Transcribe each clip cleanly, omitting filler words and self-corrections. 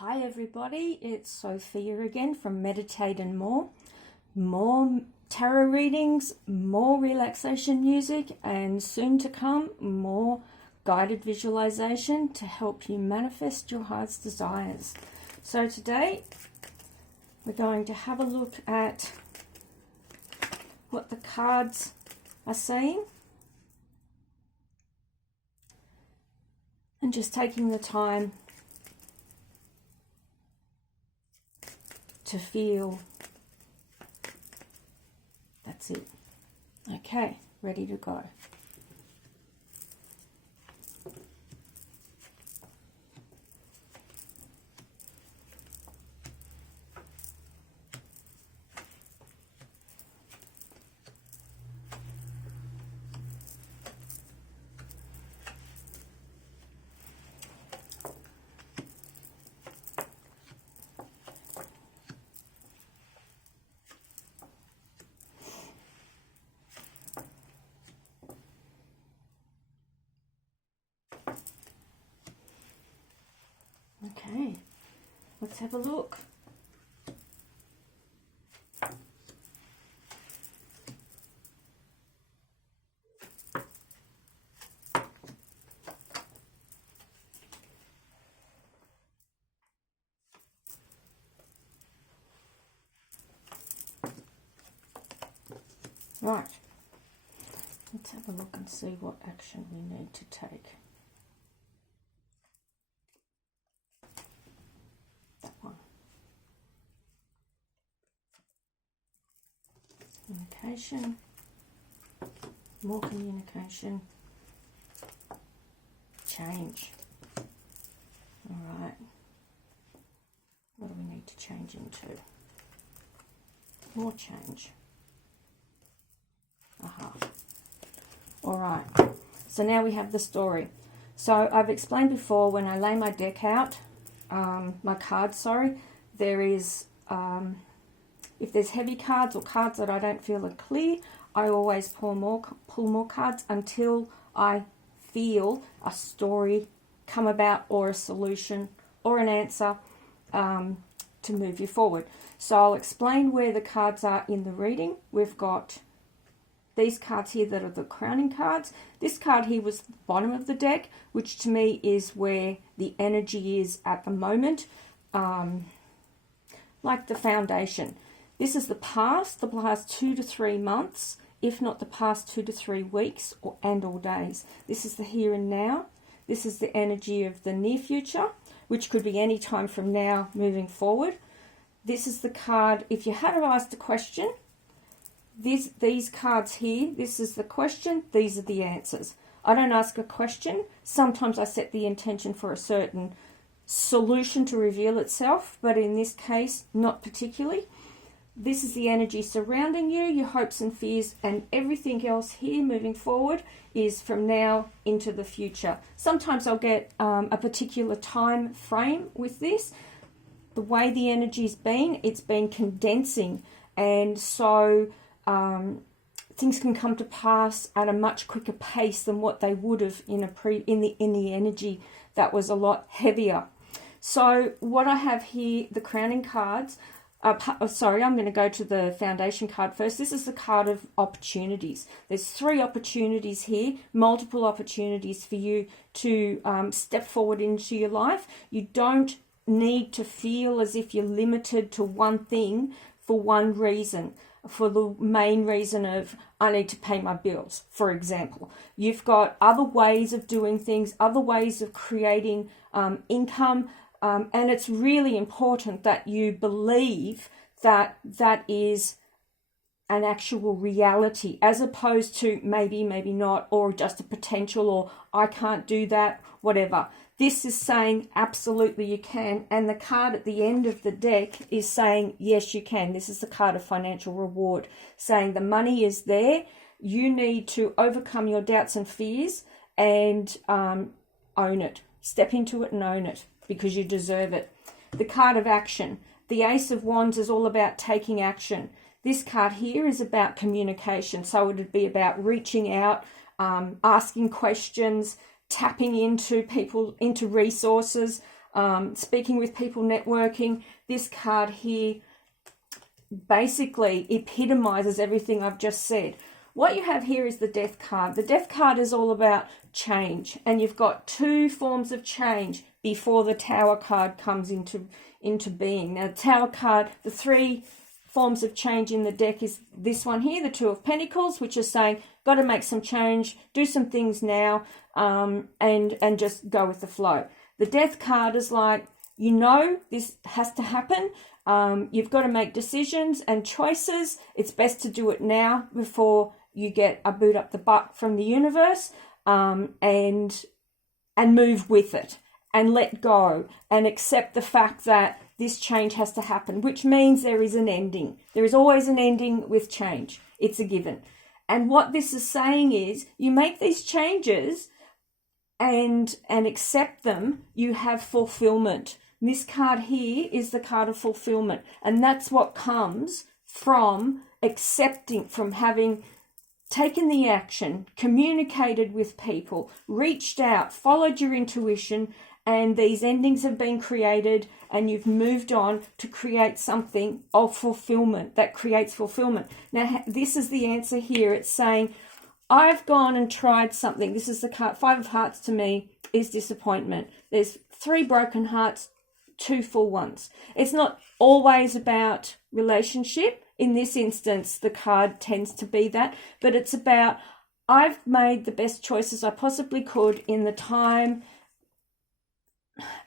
Hi everybody, it's Sophia again from Meditate and More. More tarot readings, more relaxation music, and soon to come, more guided visualization to help you manifest your heart's desires. So today, we're going to have a look at what the cards are saying. And just taking the time to feel. That's it. Okay, ready to go. Okay, let's have a look. Right, let's have a look and see what action we need to take. That one. Communication, more communication, change. All right, what do we need to change into? More change. Aha. All right, so now we have the story. So I've explained before, when I lay my deck out, my cards, sorry, there is, if there's heavy cards or cards that I don't feel are clear, I always pull more cards until I feel a story come about, or a solution or an answer to move you forward. So I'll explain where the cards are in the reading. We've got these cards here that are the crowning cards. This card here was the bottom of the deck, which to me is where the energy is at the moment, like the foundation. This is the past 2 to 3 months, if not the past 2 to 3 weeks or days. This is the here and now. This is the energy of the near future, which could be any time from now moving forward. This is the card, if you had to ask the question, these cards here, this is the question, these are the answers. I don't ask a question. Sometimes I set the intention for a certain solution to reveal itself, but in this case, not particularly. This is the energy surrounding you, your hopes and fears, and everything else here moving forward is from now into the future. Sometimes I'll get a particular time frame with this. The way the energy's been, it's been condensing, and so things can come to pass at a much quicker pace than what they would have in the energy that was a lot heavier. So what I have here, the crowning cards. Sorry, I'm going to go to the foundation card first. This is the card of opportunities. There's 3 opportunities here, multiple opportunities for you to step forward into your life. You don't need to feel as if you're limited to one thing for one reason, for the main reason of, I need to pay my bills, for example. You've got other ways of doing things, other ways of creating income, and it's really important that you believe that that is an actual reality, as opposed to maybe, maybe not, or just a potential, or I can't do that, whatever. This is saying absolutely you can, and the card at the end of the deck is saying yes, you can. This is the card of financial reward, saying the money is there. You need to overcome your doubts and fears and own it. Step into it and own it, because you deserve it. The card of action. The Ace of Wands is all about taking action. This card here is about communication. So it would be about reaching out, asking questions, tapping into people, into resources, speaking with people, networking. This card here basically epitomizes everything I've just said. What you have here is the Death card. The Death card is all about change, and you've got two forms of change before the Tower card comes into being. Now, the Tower card, the three forms of change in the deck is this one here, the Two of Pentacles, which is saying, got to make some change, do some things now, and just go with the flow. The Death card is like, you know this has to happen. You've got to make decisions and choices. It's best to do it now before you get a boot up the butt from the universe, and move with it and let go and accept the fact that this change has to happen, which means there is an ending. There is always an ending with change. It's a given. And what this is saying is you make these changes and accept them, you have fulfillment. This card here is the card of fulfillment. And that's what comes from accepting, from having taken the action, communicated with people, reached out, followed your intuition, and these endings have been created, and you've moved on to create something of fulfillment that creates fulfillment. Now, this is the answer here. It's saying, I've gone and tried something. This is the card. Five of Hearts to me is disappointment. There's 3 broken hearts, 2 full ones. It's not always about relationship. In this instance, the card tends to be that, but it's about, I've made the best choices I possibly could in the time,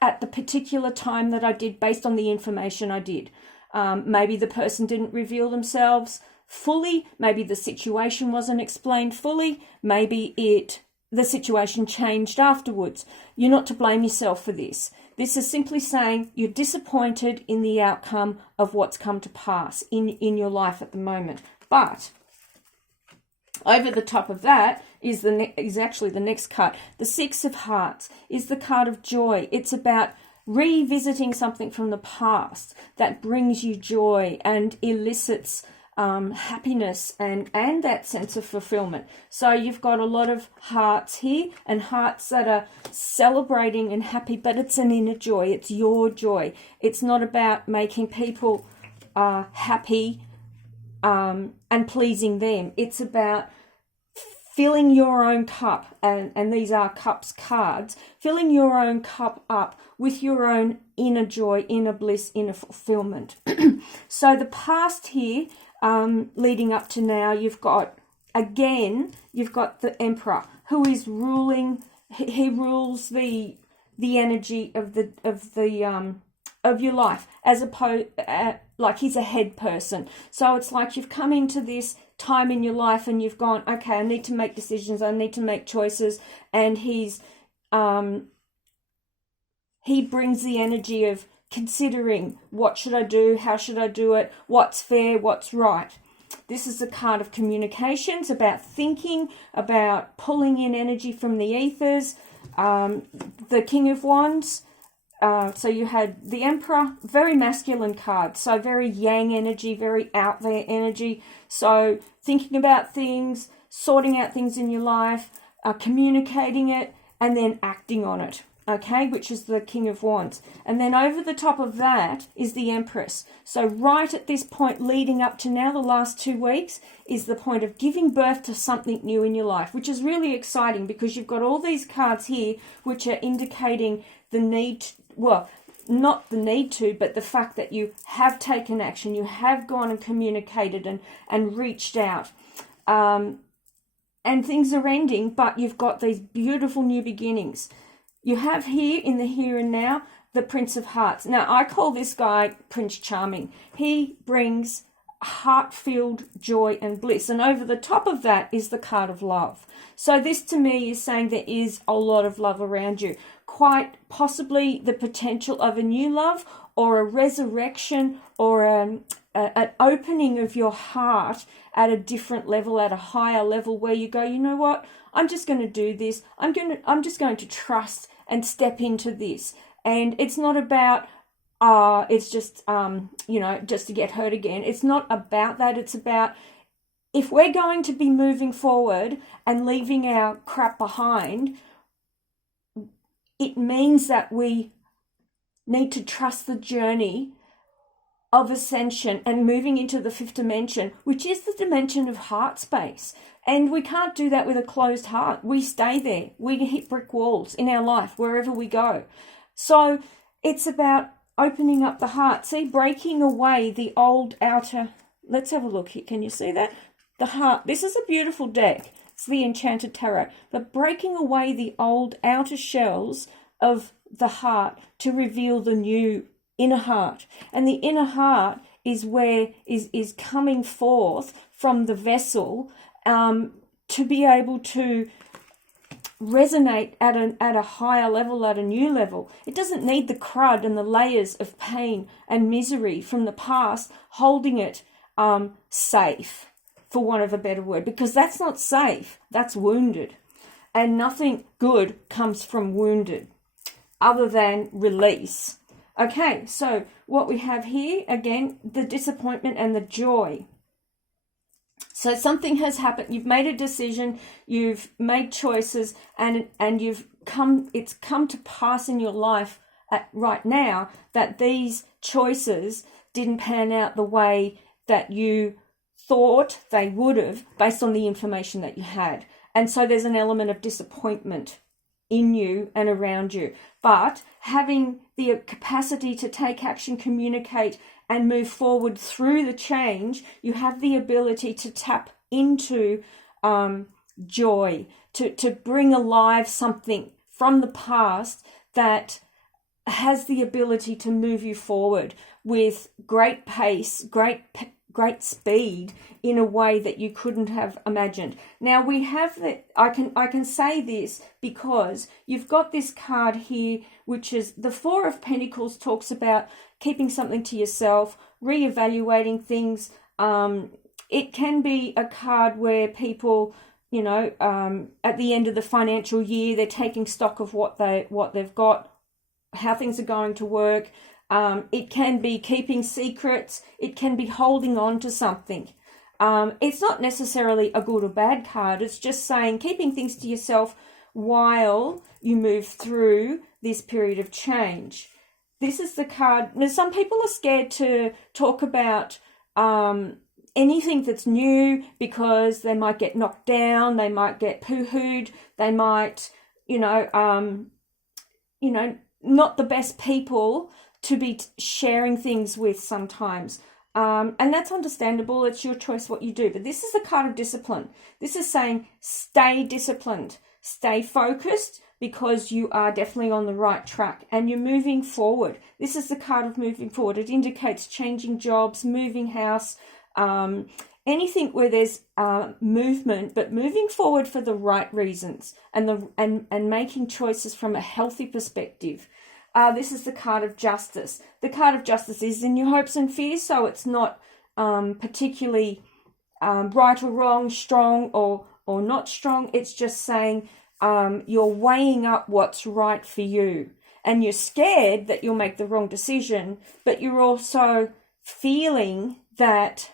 at the particular time that I did, based on the information I did. Maybe the person didn't reveal themselves fully. Maybe the situation wasn't explained fully. Maybe the situation changed afterwards. You're not to blame yourself for this. This is simply saying you're disappointed in the outcome of what's come to pass in your life at the moment. But over the top of that is actually the next card. The Six of Hearts is the card of joy. It's about revisiting something from the past that brings you joy and elicits happiness and that sense of fulfillment. So you've got a lot of hearts here, and hearts that are celebrating and happy, but it's an inner joy. It's your joy. It's not about making people happy and pleasing them. It's about filling your own cup, and these are cups cards, filling your own cup up with your own inner joy, inner bliss, inner fulfillment. So the past here, leading up to now, you've got the Emperor, who is ruling. He rules the energy of your life, as opposed like he's a head person. So it's like you've come into this time in your life and you've gone, okay, I need to make decisions, I need to make choices, and he brings the energy of considering, what should I do, how should I do it, what's fair, what's right. This is a card of communications, about thinking, about pulling in energy from the ethers. The King of Wands, so you had the Emperor, very masculine card, so very yang energy, very out there energy. So thinking about things, sorting out things in your life, communicating it, and then acting on it. Okay, which is the King of Wands. And then over the top of that is the Empress. So right at this point leading up to now, the last 2 weeks, is the point of giving birth to something new in your life, which is really exciting because you've got all these cards here which are indicating the need, well, not the need to, but the fact that you have taken action, you have gone and communicated and reached out. And things are ending, but you've got these beautiful new beginnings. You have here, in the here and now, the Prince of Hearts. Now, I call this guy Prince Charming. He brings heart-filled joy and bliss. And over the top of that is the card of love. So this, to me, is saying there is a lot of love around you. Quite possibly the potential of a new love, or a resurrection, or an opening of your heart at a different level, at a higher level, where you go, you know what? I'm just going to do this. I'm just going to trust and step into this. And it's not about, it's just, just to get hurt again. It's not about that. It's about, if we're going to be moving forward and leaving our crap behind, it means that we need to trust the journey of ascension and moving into the fifth dimension, which is the dimension of heart space. And we can't do that with a closed heart. We stay there. We hit brick walls in our life wherever we go. So it's about opening up the heart. See, breaking away the old outer. Let's have a look here. Can you see that? The heart. This is a beautiful deck. It's the Enchanted Tarot. But breaking away the old outer shells of the heart to reveal the new inner heart. And the inner heart is where is coming forth from the vessel to be able to resonate at a higher level, at a new level. It doesn't need the crud and the layers of pain and misery from the past holding it safe, for want of a better word, because that's not safe. That's wounded. And nothing good comes from wounded other than release. Okay, so what we have here, again, the disappointment and the joy. So something has happened. You've made a decision, you've made choices, and it's come to pass in your life right now that these choices didn't pan out the way that you thought they would have based on the information that you had. And so there's an element of disappointment in you and around you. But having the capacity to take action, communicate, and move forward through the change, you have the ability to tap into joy, to bring alive something from the past that has the ability to move you forward with great pace, great speed, in a way that you couldn't have imagined. Now we have I can say this because you've got this card here, which is the Four of Pentacles, talks about keeping something to yourself, reevaluating things. It can be a card where people, at the end of the financial year, they're taking stock of what they've got, how things are going to work. It can be keeping secrets. It can be holding on to something. It's not necessarily a good or bad card. It's just saying keeping things to yourself while you move through this period of change. This is the card. Now, some people are scared to talk about anything that's new because they might get knocked down, they might get poo-hooed, they might, not the best people to be sharing things with sometimes. And that's understandable. It's your choice what you do. But this is the card of discipline. This is saying stay disciplined, stay focused, because you are definitely on the right track and you're moving forward. This is the card of moving forward. It indicates changing jobs, moving house, anything where there's movement, but moving forward for the right reasons and making choices from a healthy perspective. This is the card of justice. The card of justice is in your hopes and fears, so it's not particularly right or wrong, strong or not strong. It's just saying you're weighing up what's right for you. And you're scared that you'll make the wrong decision, but you're also feeling that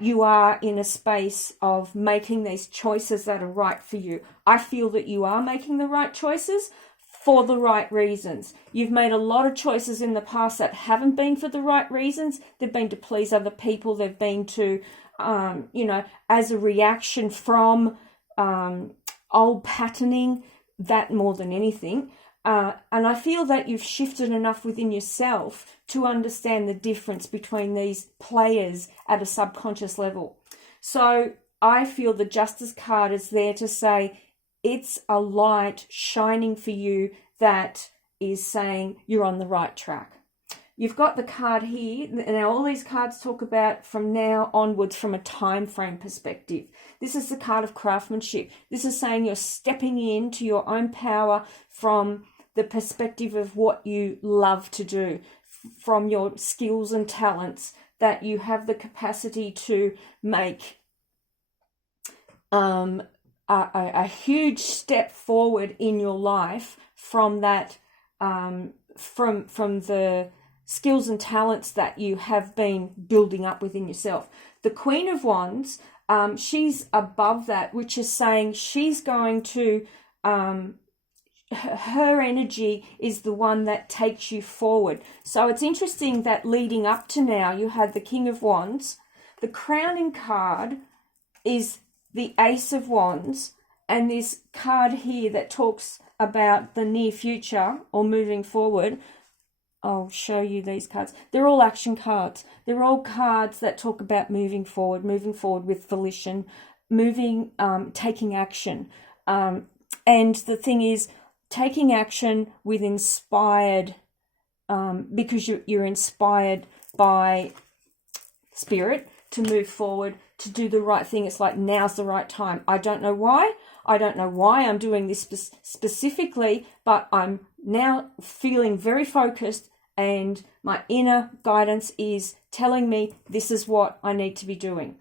you are in a space of making these choices that are right for you. I feel that you are making the right choices for the right reasons. You've made a lot of choices in the past that haven't been for the right reasons. They've been to please other people. They've been to, as a reaction from old patterning, that more than anything. And I feel that you've shifted enough within yourself to understand the difference between these players at a subconscious level. So I feel the Justice card is there to say it's a light shining for you that is saying you're on the right track. You've got the card here. Now all these cards talk about from now onwards from a time frame perspective. This is the card of craftsmanship. This is saying you're stepping into your own power from the perspective of what you love to do, from your skills and talents, that you have the capacity to make a huge step forward in your life from that, from the skills and talents that you have been building up within yourself. The Queen of Wands, she's above that, which is saying she's going to her energy is the one that takes you forward. So it's interesting that leading up to now, you had the King of Wands. The crowning card is the Ace of Wands, and this card here that talks about the near future or moving forward. I'll show you these cards. They're all action cards. They're all cards that talk about moving forward with volition, taking action. And the thing is, taking action with inspired, because you're inspired by spirit to move forward, to do the right thing. It's like, now's the right time. I don't know why. I don't know why I'm doing this specifically, but I'm now feeling very focused, and my inner guidance is telling me this is what I need to be doing.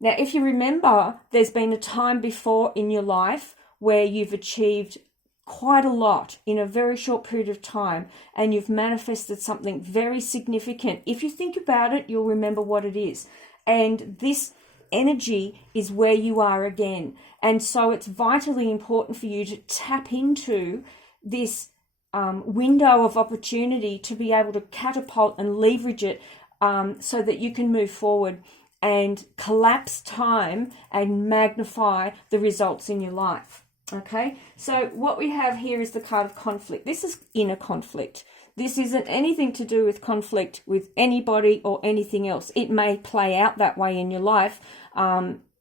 Now, if you remember, there's been a time before in your life where you've achieved quite a lot in a very short period of time, and you've manifested something very significant. If you think about it, you'll remember what it is. And this energy is where you are again. And so it's vitally important for you to tap into this window of opportunity to be able to catapult and leverage it, so that you can move forward and collapse time and magnify the results in your life. Okay, so what we have here is the card of conflict. This is inner conflict. This isn't anything to do with conflict with anybody or anything else. It may play out that way in your life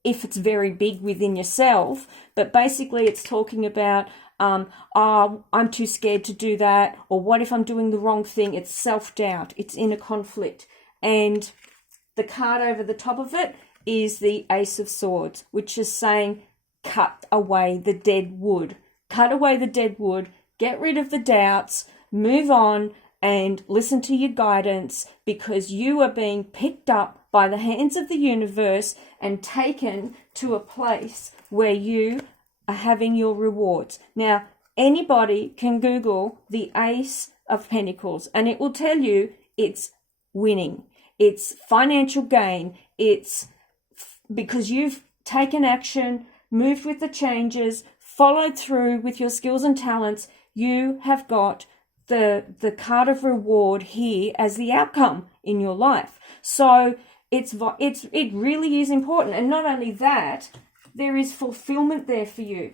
if it's very big within yourself, but basically it's talking about I'm too scared to do that, or what if I'm doing the wrong thing? It's self-doubt, it's inner conflict. And the card over the top of it is the Ace of Swords, which is saying, cut away the dead wood. Cut away the dead wood, get rid of the doubts, move on, and listen to your guidance, because you are being picked up by the hands of the universe and taken to a place where you are having your rewards. Now, anybody can Google the Ace of Pentacles and it will tell you it's winning. It's financial gain. It's because you've taken action, moved with the changes, followed through with your skills and talents. You have got the card of reward here as the outcome in your life. So it really is important. And not only that, there is fulfillment there for you.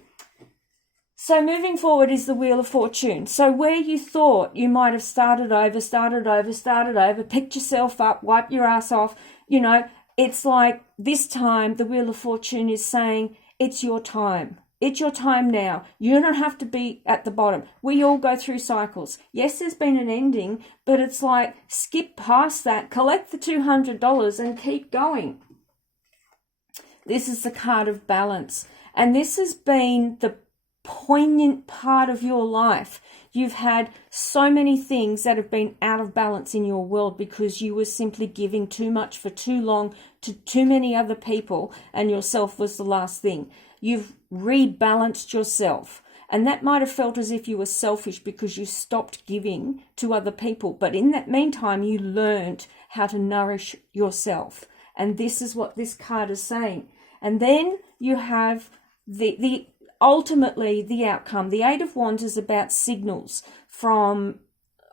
So moving forward is the Wheel of Fortune. So where you thought you might have started over, picked yourself up, wiped your ass off, it's like this time the Wheel of Fortune is saying, it's your time. It's your time now. You don't have to be at the bottom. We all go through cycles. Yes, there's been an ending, but it's like, skip past that, collect the $200 and keep going. This is the card of balance. And this has been the poignant part of your life. You've had so many things that have been out of balance in your world because you were simply giving too much for too long to too many other people, and yourself was the last thing. You've rebalanced yourself, and that might have felt as if you were selfish because you stopped giving to other people. But in that meantime, you learned how to nourish yourself. And this is what this card is saying. And then you have the ultimately the outcome. The Eight of Wands is about signals from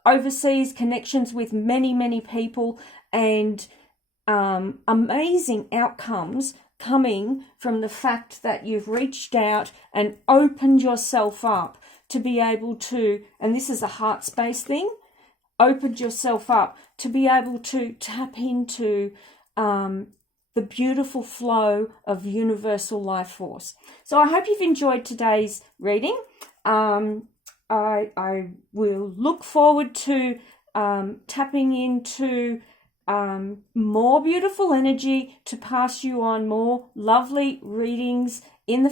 overseas, connections with many, many people, and amazing outcomes coming from the fact that you've reached out and opened yourself up to be able to, and this is a heart space thing, opened yourself up to be able to tap into the beautiful flow of universal life force. So I hope you've enjoyed today's reading. I will look forward to tapping into more beautiful energy to pass you on more lovely readings in the